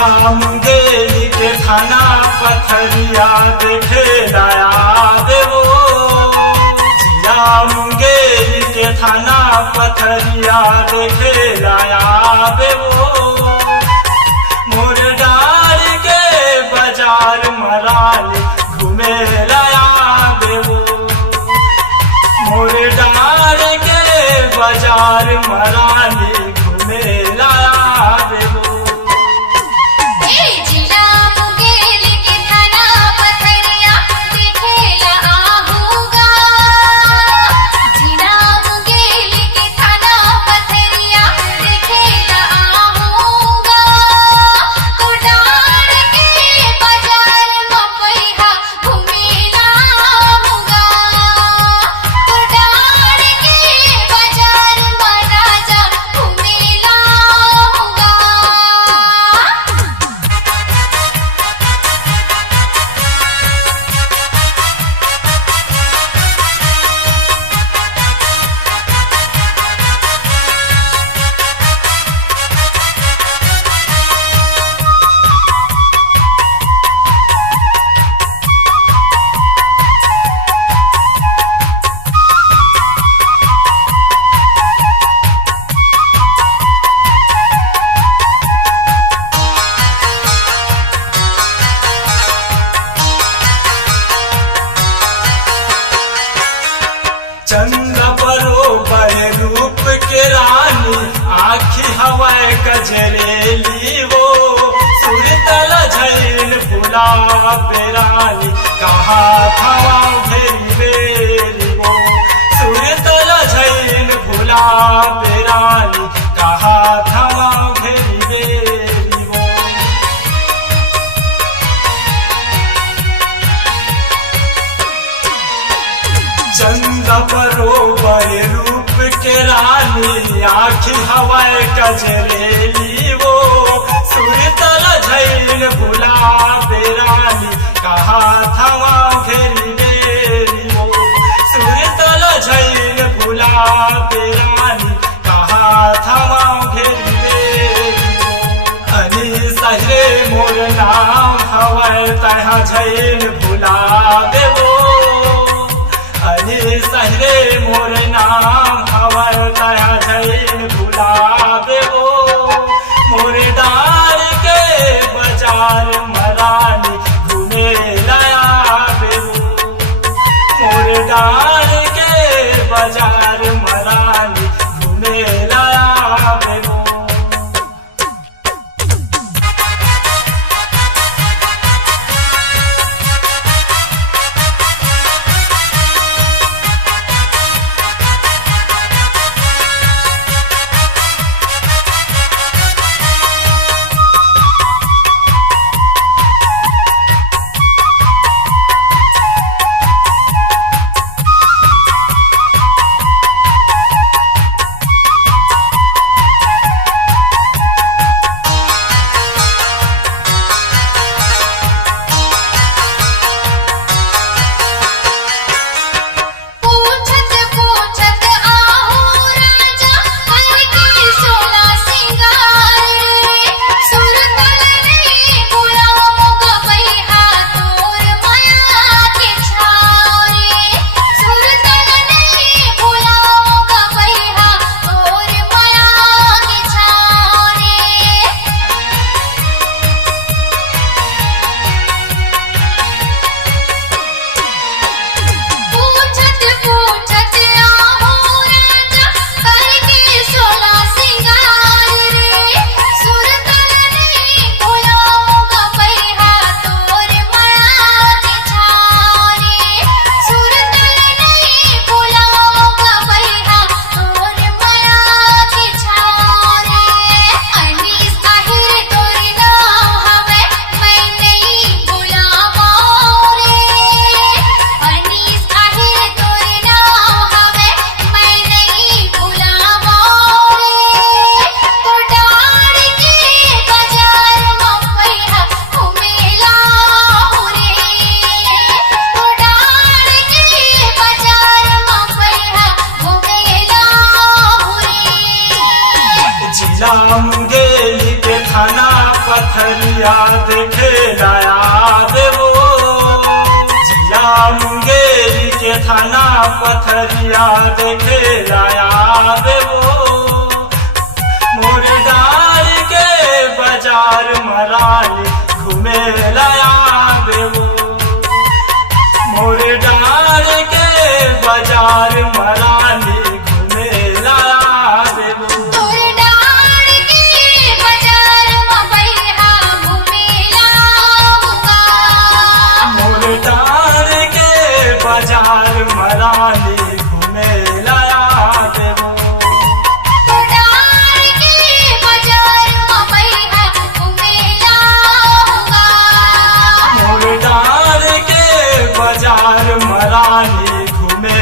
मुंगेली के थाना पथरिया देखे लाया देवो। जिया मुंगेली के थाना पथरिया देखे लाया देवो। मोर डाल के बाजार मराली घूमे लाया देवो। मोर डाल के बाजार मराली घूमे लाया देवो। चंदा बरोबर रूप के रानी आखी हवाए कजरेली वो। सुरतल झैल फुला बेरानी कहा हवा भेरी बेरी वो। सुरतल झैल फुला बेरानी कहा हवा भेरी बेरी वो। चंदा बरोबर रूप के रानी आखी हवाए कजरेली वो। सुरतल झैल फुला बेरानी कहा थवा घेरी बेरी वो। सुरतल झैल फुला बेरानी कहा थवा घेरी बेरी वो। अनी सहरे मोर नाम हवाए तहा झैल फुला देवो। सहरे मोर नाम हवर तया झैल भुला देवो। मोर डाल के बाजार मरानी घूमे लाया देवो। मोर डाल के बाजार मरानी घूमे लाया देवो। पथरिया देखे लाया देवो जिला मुंगेर के थाना पथरिया देखे लाया देवो मोरे डार के बाजार मराली घूमे लाया देवो मोरे डार के बाजार मराली घूमे लाया देवो तोरे डार के बाजार मबैहा घुमेला होगा मोरे डार के बाजार मराली घूमे लाया देवो डार के बाजार मबैहा घुमेला होगा मोरे डार के बाजार मराली घूमे